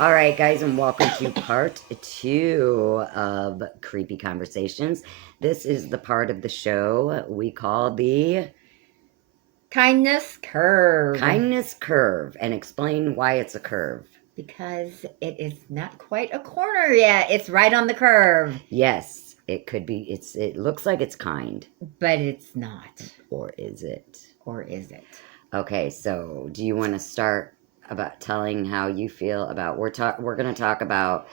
All right, guys, and welcome to part 2 of Creepy Conversations. This is the part of the show we call the Kindness curve. kindness curve, and explain why it's a curve. Because it is not quite a corner yet. It's right on the curve. Yes, it could be. It looks like it's kind, but it's not. or is it? Or is it? Okay, so do you want to start about telling how you feel about we're going to talk about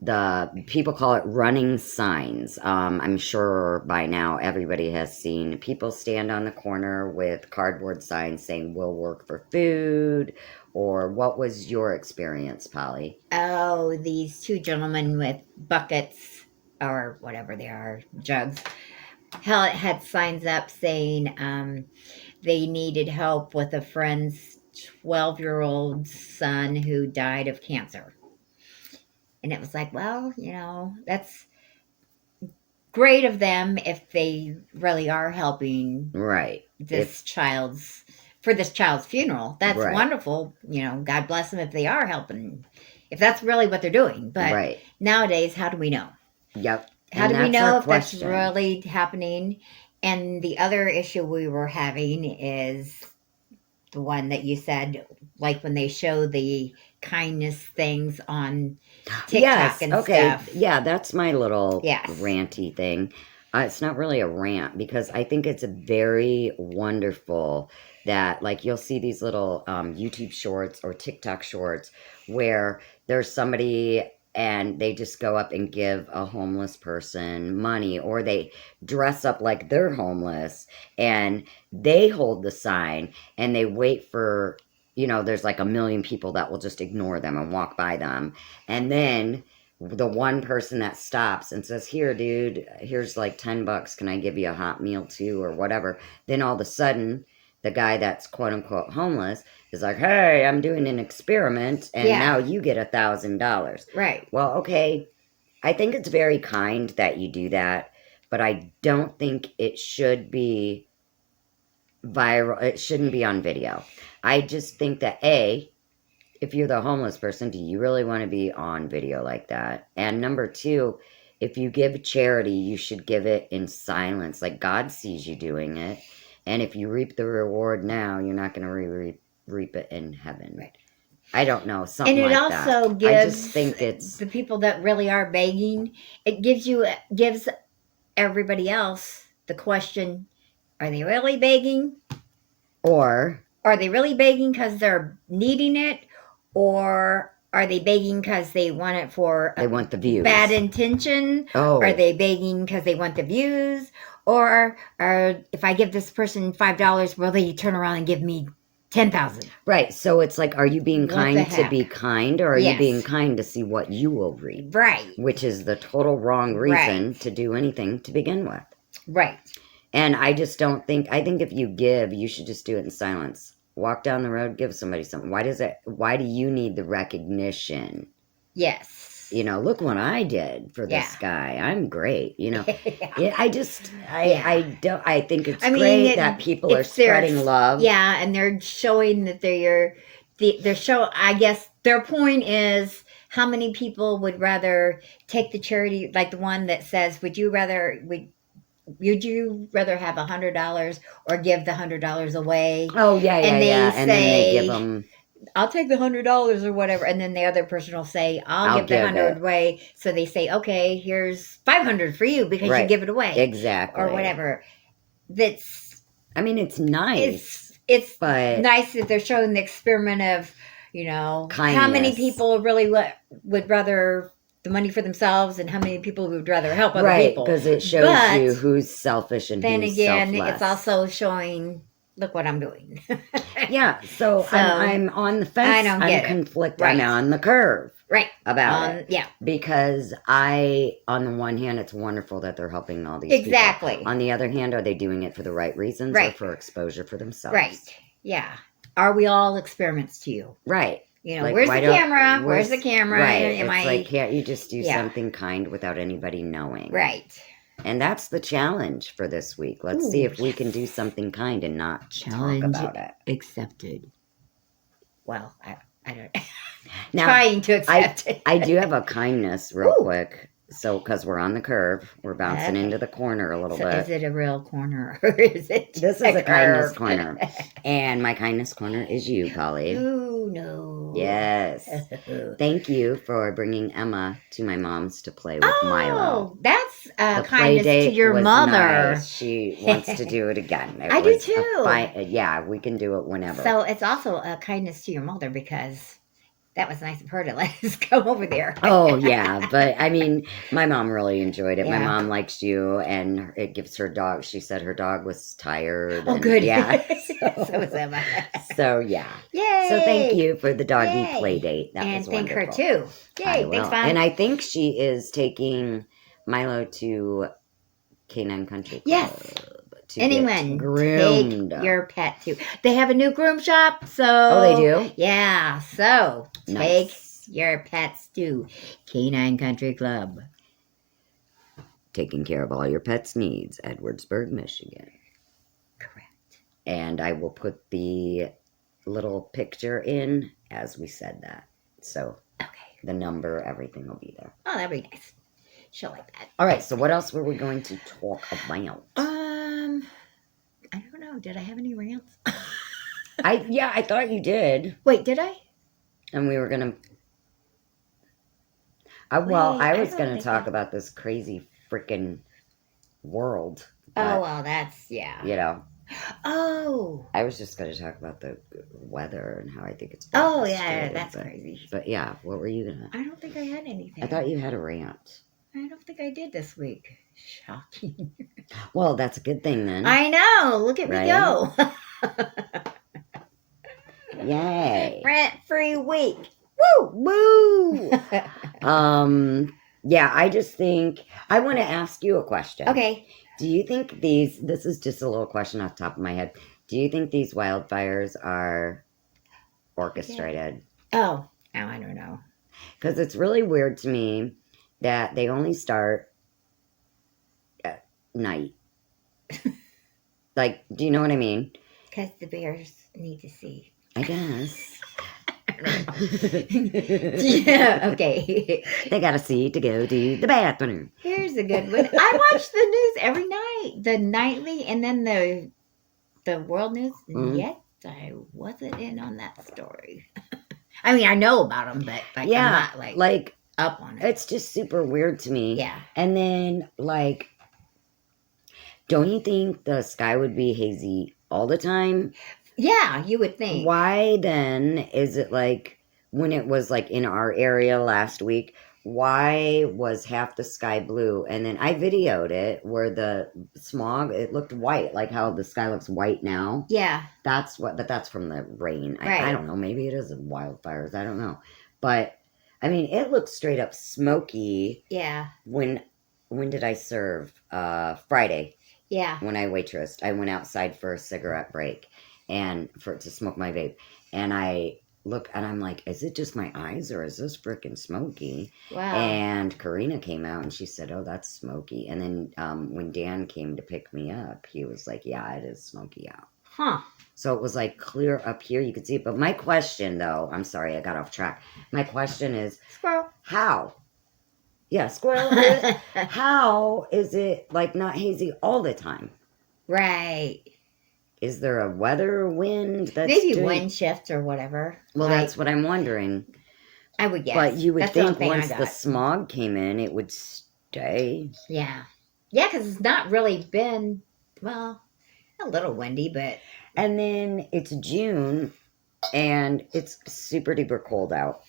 the people call it running signs. I'm sure by now everybody has seen people stand on the corner with cardboard signs saying "We'll work for food," or what was your experience, Polly? Oh, these two gentlemen with buckets or whatever they are, jugs, had signs up saying they needed help with a friend's 12-year-old son who died of cancer. And it was like, well, that's great of them if they really are helping Right. this child's funeral. That's Right. wonderful. God bless them if they are helping, if that's really what they're doing. But Right. nowadays, how do we know? Yep. How do we know if that's really happening? And the other issue we were having is the one that you said, like when they show the kindness things on TikTok and stuff. Yeah, that's my little Yes. ranty thing. It's not really a rant because I think it's a very wonderful that, like, you'll see these little YouTube shorts or TikTok shorts where there's somebody and they just go up and give a homeless person money, or they dress up like they're homeless and they hold the sign and they wait for, there's like a million people that will just ignore them and walk by them. And then the one person that stops and says, "Here, dude, here's like $10. Can I give you a hot meal too?" or whatever. Then all of a sudden, the guy that's quote unquote homeless is like, "Hey, I'm doing an experiment and now you get $1,000." Right. Well, okay. I think it's very kind that you do that, but I don't think it should be viral. It shouldn't be on video. I just think that if you're the homeless person, do you really want to be on video like that? And number two, if you give charity, you should give it in silence. Like, God sees you doing it. And if you reap the reward now, you're not going to reap it in heaven. Right. I don't know, something and it like that. also gives I just think it's the people that really are begging, it gives everybody else the question, are they really begging? Or are they really begging because they're needing it? Or are they begging because they want it for they want the views. Bad intention? Oh. Are they begging because they want the views? Or if I give this person $5, will they turn around and give me 10,000? Right. So it's like, are you being What kind the to heck? be kind, or are you being kind to see what you will reap? Right. Which is the total wrong reason to do anything to begin with. Right. And I just don't think, I think if you give, you should just do it in silence. Walk down the road, give somebody something. Why do you need the recognition? Yes. Look what I did for this guy. I'm great. I think it's great that people are spreading love. Yeah, and they're showing that I guess their point is, how many people would rather take the charity, like the one that says, would you rather have $100 or give the $100 away? Oh, yeah. And then they give them, I'll take the $100 or whatever, and then the other person will say, I'll give the 100 away. So they say, okay, here's 500 for you because you give it away, exactly, or whatever. It's nice. It's but nice that they're showing the experiment of, kindness. How many people really would rather the money for themselves, and how many people would rather help other people. Right, because it shows you who's selfish and then who's again, selfless. It's also showing, look what I'm doing. Yeah, so I'm on the fence. I don't get I'm conflicted. Right. I'm on the curve. Right. About it. Yeah. Because on the one hand, it's wonderful that they're helping all these exactly. people. On the other hand, are they doing it for the right reasons or for exposure for themselves? Right. Yeah. Are we all experiments to you? Right. Like, where's the camera? Where's the camera? Right. Like, can't you just do something kind without anybody knowing? Right. And that's the challenge for this week. Let's see if we can do something kind and not talk about it. Accepted. Well, I don't. Now, Trying to accept it. I do have a kindness real Ooh. quick. So, because we're on the curve, we're bouncing Okay. into the corner a little So bit. is it a real corner or is it This just is a kindness curve? corner. And my kindness corner is you, Polly. Ooh, no. Yes. Thank you for bringing Emma to my mom's to play with Milo. Oh, that's The play kindness to date your was mother. nice. She wants to do it again. It I do was a too. yeah, we can do it whenever. So it's also a kindness to your mother because that was nice of her to let us go over there. Oh yeah, but I mean, my mom really enjoyed it. My Yeah. mom likes you, and it gives her dog. She said her dog was tired. Oh, and, good. Yeah. So was Emma. So yeah. Yay! So thank you for the doggy Yay. play date. That And was thank her wonderful. too. I Yay! will. Thanks, Mom. And I think she is taking Milo to Canine Country Club. Yes. To Anyone, get groomed. take your pet too. They have a new groom shop, so Oh, they do? Yeah, so take Nice. your pets to Canine Country Club. Taking care of all your pets' needs, Edwardsburg, Michigan. Correct. And I will put the little picture in as we said that. So Okay. the number, everything will be there. Oh, that'd be nice. She'll like that. All right, so what else were we going to talk about? I don't know. Did I have any rants? I thought you did. Wait, did I? And we were gonna. I Wait, was don't gonna think talk I- about this crazy freaking world. Oh But, well, that's yeah. you know, Oh. I was just gonna talk about the weather and how I think it's. Oh yeah, frustrating, that's but, crazy. But yeah, what were you gonna? I don't think I had anything. I thought you had a rant. I don't think I did this week. Shocking. Well, that's a good thing then. I know. Look at Right? me go. Yay! Rent-free week. Woo! Yeah, I just think I want to ask you a question. Okay. Do you think this is just a little question off the top of my head. Do you think these wildfires are orchestrated? Oh, I don't know. Because it's really weird to me that they only start at night. Like, do you know what I mean? Because the bears need to see. I guess. Yeah, okay. They gotta see to go to the bathroom. Here's a good one. I watch the news every night. The nightly and then the world news. Mhm. Yet I wasn't in on that story. I mean, I know about them, but like, Yeah, I'm not like up on it. It's just super weird to me. Yeah. And then, like, don't you think the sky would be hazy all the time? Yeah, you would think. Why then is it like when it was like in our area last week? Why was half the sky blue? And then I videoed it where the smog, it looked white, like how the sky looks white now. Yeah. But that's from the rain. Right. I don't know. Maybe it is wildfires. I don't know. But I mean, it looks straight up smoky. Yeah. When did I serve? Friday. Yeah. When I waitressed, I went outside for a cigarette break and to smoke my vape. And I look and I'm like, is it just my eyes or is this freaking smoky? Wow. And Karina came out and she said, oh, that's smoky. And then when Dan came to pick me up, he was like, yeah, it is smoky out. Huh. So it was like clear up here. You could see it. But my question, though, I'm sorry, I got off track. My question is, Squirrel. how? Yeah, squirrel. How is it like not hazy all the time? Right. Is there a weather wind that's Maybe doing... wind shifts or whatever. Well, like, that's what I'm wondering. I would guess. But you would That's the only think thing I once the got. smog came in, it would stay. Yeah. Yeah, because it's not really been, well, a little windy, but. And then it's June, and it's super duper cold out.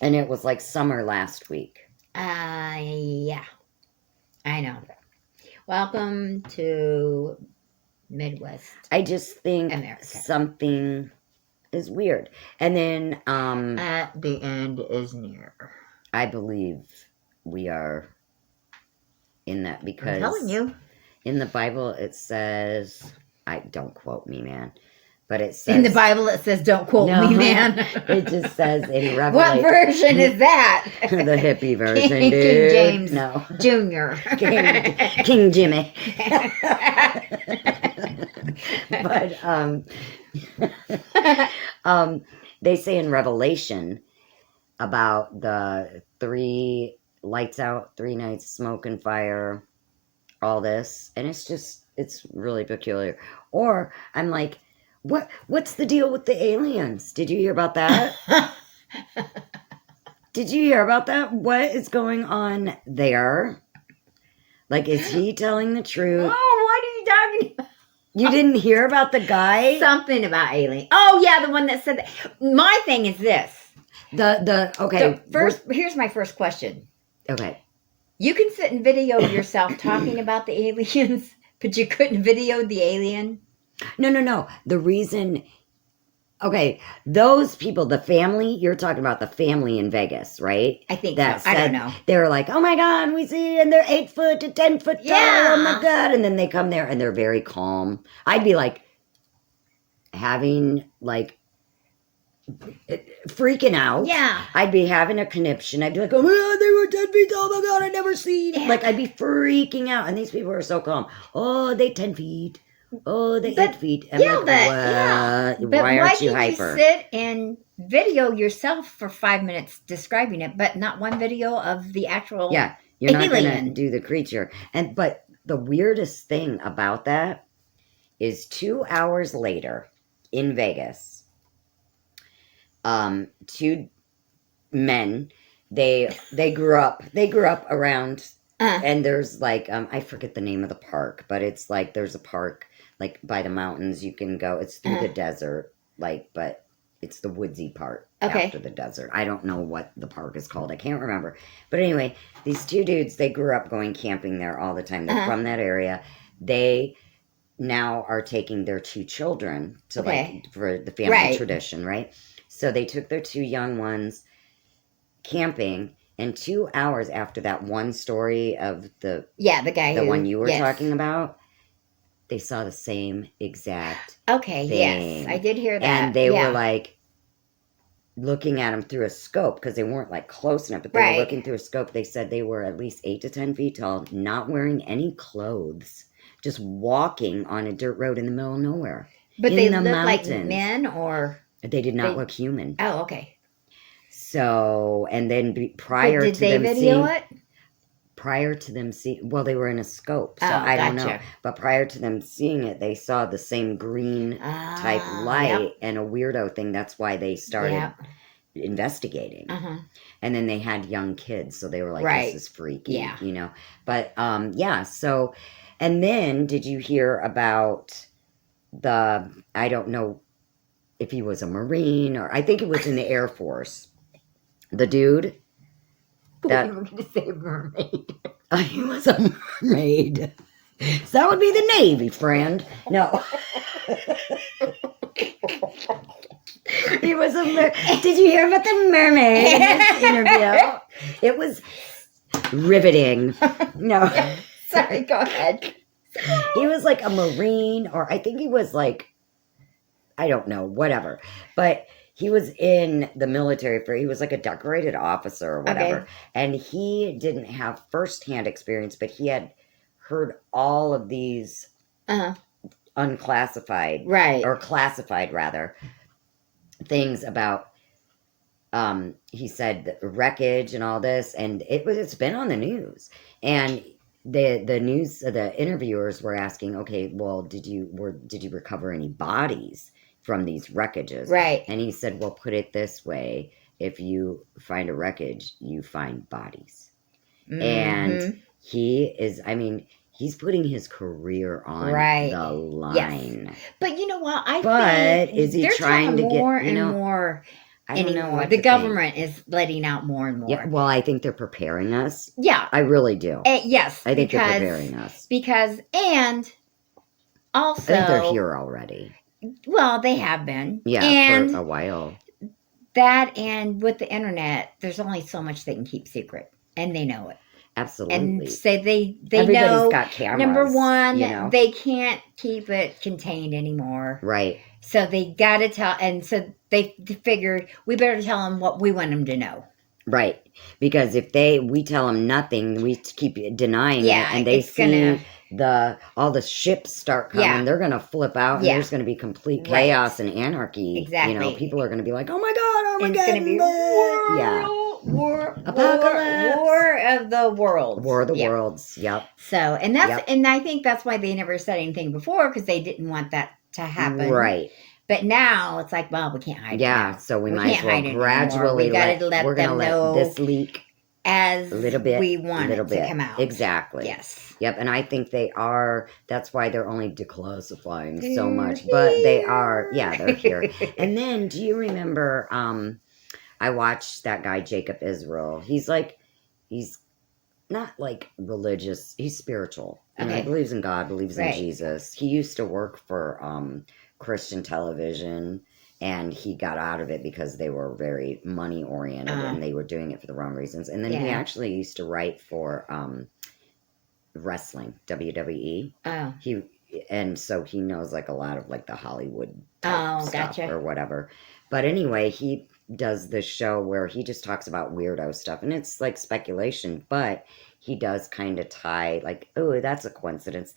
And it was like summer last week. Yeah. I know. Welcome to Midwest. I just think America. something is weird. And then At the end is near. I believe we are in that because I'm telling you. in the Bible it says, I don't quote me, man, but it says In the Bible it says, don't quote No, me, man. it just says in What Revelation. version is that? The hippie version, King dude. James. No. Junior. King Jimmy. But they say in Revelation about the 3 lights out, 3 nights, smoke and fire, all this, and it's really peculiar. Or I'm like, what's the deal with the aliens? Did you hear about that? Did you hear about that? What is going on there? Like, is he telling the truth? Oh, what are you talking about? You didn't hear about the guy? Something about alien. Oh yeah, the one that said that. My thing is this. Okay. Here's my first question. Okay. You can sit and video yourself talking about the aliens, but you couldn't video the alien? No. The reason, okay, those people, the family, you're talking about the family in Vegas, right? I think That so. I don't know. They were like, oh my God, we see, and they're 8 foot to 10 foot tall. Yeah. Oh my God. And then they come there and they're very calm. I'd be like, having like, freaking out. Yeah. I'd be having a conniption. I'd be like, oh my God, they were 10 feet tall. Oh my God, I never seen. Yeah. Like, I'd be freaking out. And these people are so calm. Oh, they 10 feet. Oh, they 8 feet. I'm yeah, like, but why aren't you did hyper? you sit and video yourself for 5 minutes describing it, but not one video of the actual You're not going to alien? do the creature. But the weirdest thing about that is 2 hours later in Vegas, 2 men, they grew up around, and there's like, I forget the name of the park, but it's like, there's a park like by the mountains you can go. It's through the desert, like, but it's the woodsy part after the desert. I don't know what the park is called. I can't remember. But anyway, these 2 dudes, they grew up going camping there all the time. They're from that area. They now are taking their 2 children to like, for the family tradition, right? So they took their 2 young ones camping, and 2 hours after that one story of the guy, the one you were talking about, they saw the same exact thing. Yes, I did hear that. And they were like looking at them through a scope, because they weren't like close enough, but they were looking through a scope. They said they were at least 8 to 10 feet tall, not wearing any clothes, just walking on a dirt road in the middle of nowhere. But in they the looked mountains. like men, or they did not look human. Oh, okay. So, and then prior did to they them video seeing it? Prior to them seeing, well, they were in a scope, so Oh, I don't know. gotcha. But prior to them seeing it, they saw the same green type light and a weirdo thing. That's why they started investigating. And then they had young kids, so they were like, this is freaky, you know. But so, and then did you hear about I don't know if he was a Marine, or I think it was in the Air Force. The dude that you were going to say mermaid. He was a mermaid. So that would be the Navy, friend. No. He was a Did you hear about the mermaid in this interview? It was riveting. No. Sorry, go ahead. He was like a Marine, or I think he was like, I don't know, whatever. But he was in the military he was like a decorated officer or whatever. And he didn't have firsthand experience, but he had heard all of these unclassified, or classified rather, things about, he said, the wreckage and all this, and it's been on the news. And the news, the interviewers were asking, okay, well, did you recover any bodies from these wreckages? And he said, well, put it this way, if you find a wreckage, you find bodies. And he is, I mean, he's putting his career on the line. Yes. But you know what? I think is he trying to get more and more I don't anymore. know what The to government is letting out more and more. Yeah, well, I think they're preparing us. Yeah. I really do. Yes. I think they're preparing us. And also, I think they're here already. Well, they have been. Yeah, and for a while. That, and with the internet, there's only so much they can keep secret, and they know it. Absolutely. And so they Everybody's know, got cameras. number one, you know? they can't keep it contained anymore. Right. So they got to tell, and so they figured we better tell them what we want them to know. Right. Because if we tell them nothing, we keep denying it, and they see all the ships start coming, Yeah. they're gonna flip out, and Yeah. there's gonna be complete Right. chaos and anarchy. Exactly. People are gonna be like, "Oh my God, And it's going to be war of the worlds. War of the Worlds." Yep. So, and I think that's why they never said anything before, because they didn't want that to happen. Right. But now it's like, well, we can't hide it now. So we might as can't well hide it anymore. gradually We got to let we're gonna them let know this leak as a little bit, we want it to come out. Exactly. Yes. Yep. And I think they are. That's why they're only declassifying so much. But they are. Yeah, they're here. And then, do you remember? I watched that guy Jacob Israel. He's not like religious. He's spiritual. You know, he believes in God, believes in Jesus. He used to work for Christian television, and he got out of it because they were very money oriented and they were doing it for the wrong reasons. And then he actually used to write for wrestling, WWE. Oh. And so he knows like a lot of like the Hollywood stuff gotcha. or whatever. But anyway, he does this show where he just talks about weirdo stuff, and it's like speculation, but he does kind of tie like, oh, that's a coincidence,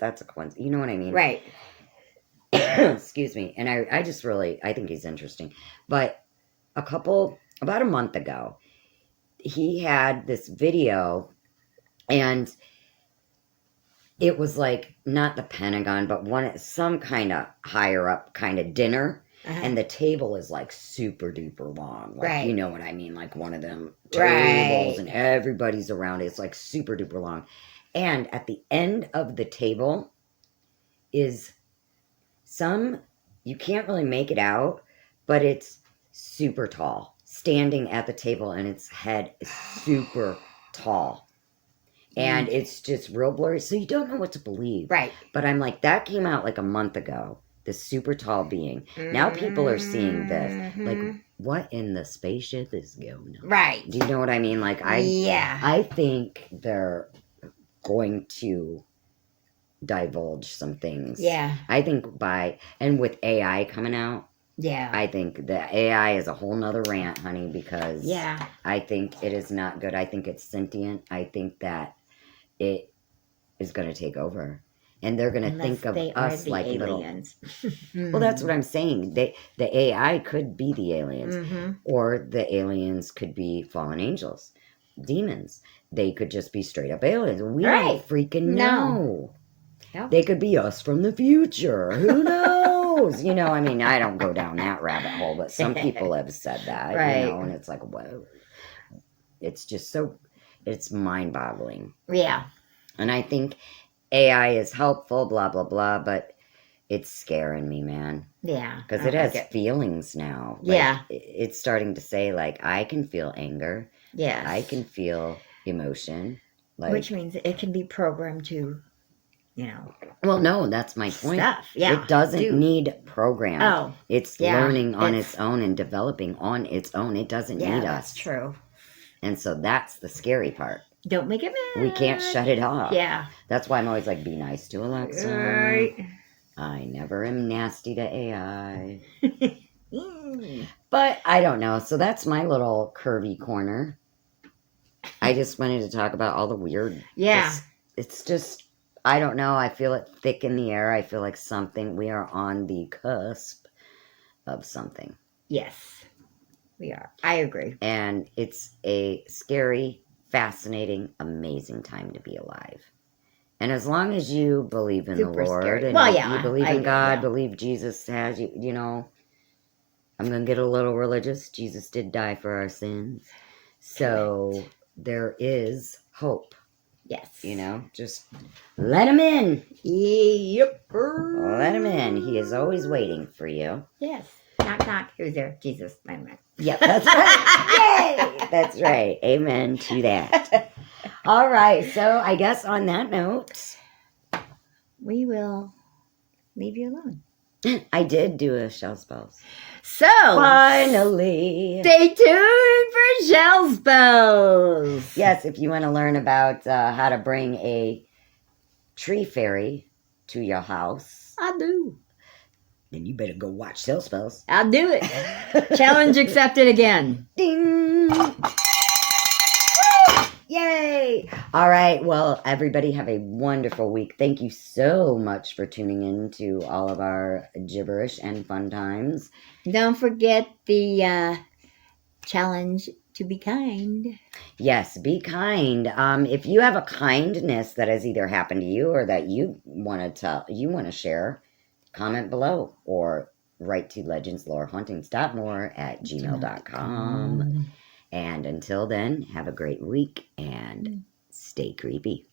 you know what I mean? Right. Excuse me. And I just really, I think he's interesting. But about a month ago, he had this video, and it was like not the Pentagon, but some kind of higher up kind of dinner. And the table is like super duper long. Like, you know what I mean? Like one of them tables, and everybody's around it. It's like super duper long. And at the end of the table is you can't really make it out, but it's super tall, standing at the table, and its head is super tall. And it's just real blurry, so you don't know what to believe. Right. But I'm like, that came out like a month ago. This super tall being. Now people are seeing this. Like, what in the spaceship is going on? Right. Do you know what I mean? Like, I think they're going to divulge some things. Yeah. I think and with AI coming out, yeah, I think the AI is a whole nother rant, honey, because I think it is not good. I think it's sentient. I think that it is going to take over. And they're going to think of us like aliens. Well, that's what I'm saying. The AI could be the aliens, or the aliens could be fallen angels, demons. They could just be straight up aliens. We don't freaking know. Yep. They could be us from the future. Who knows? You know, I mean, I don't go down that rabbit hole, but some people have said that, you know, and it's like, whoa. It's just it's mind-boggling. Yeah. And I think AI is helpful, blah, blah, blah, but it's scaring me, man. Yeah. Because it has feelings now. Like, yeah. It's starting to say, like, I can feel anger. Yes. I can feel emotion. Like, which means it can be programmed to, you know. Well, no, that's my point. Stuff. Yeah. It doesn't need programmed. Oh. It's learning on its own and developing on its own. It doesn't need us. That's true. And so that's the scary part. Don't make it mad. We can't shut it off. Yeah. That's why I'm always like, be nice to Alexa. Right. I never am nasty to AI. But I don't know. So that's my little curvy corner. I just wanted to talk about all the weird. Yeah. It's just, I don't know. I feel it thick in the air. I feel like we are on the cusp of something. Yes, we are. I agree. And it's a scary, fascinating, amazing time to be alive. And as long as you believe in the Lord, scary. And you believe in God, believe Jesus has you, you know, I'm going to get a little religious. Jesus did die for our sins. So there is hope. Yes. You know, just let him in. Yep. Let him in. He is always waiting for you. Yes. Knock, knock. Who's there? Jesus. Yep, that's right. Yay! That's right. Amen to that. All right. So I guess on that note, we will leave you alone. I did do a shell spells. So finally, stay tuned for shell spells. Yes, if you want to learn about how to bring a tree fairy to your house, I do. Then you better go watch shell spells. I'll do it. Challenge accepted again. Ding! Yay! right. All right. Well, everybody have a wonderful week. Thank you so much for tuning in to all of our gibberish and fun times. Don't forget the challenge to be kind. Yes, be kind. If you have a kindness that has either happened to you or that you want to tell, you want to share, comment below or write to legendslorehuntings.more@gmail.com. Gmail.com. And until then, have a great week and stay creepy.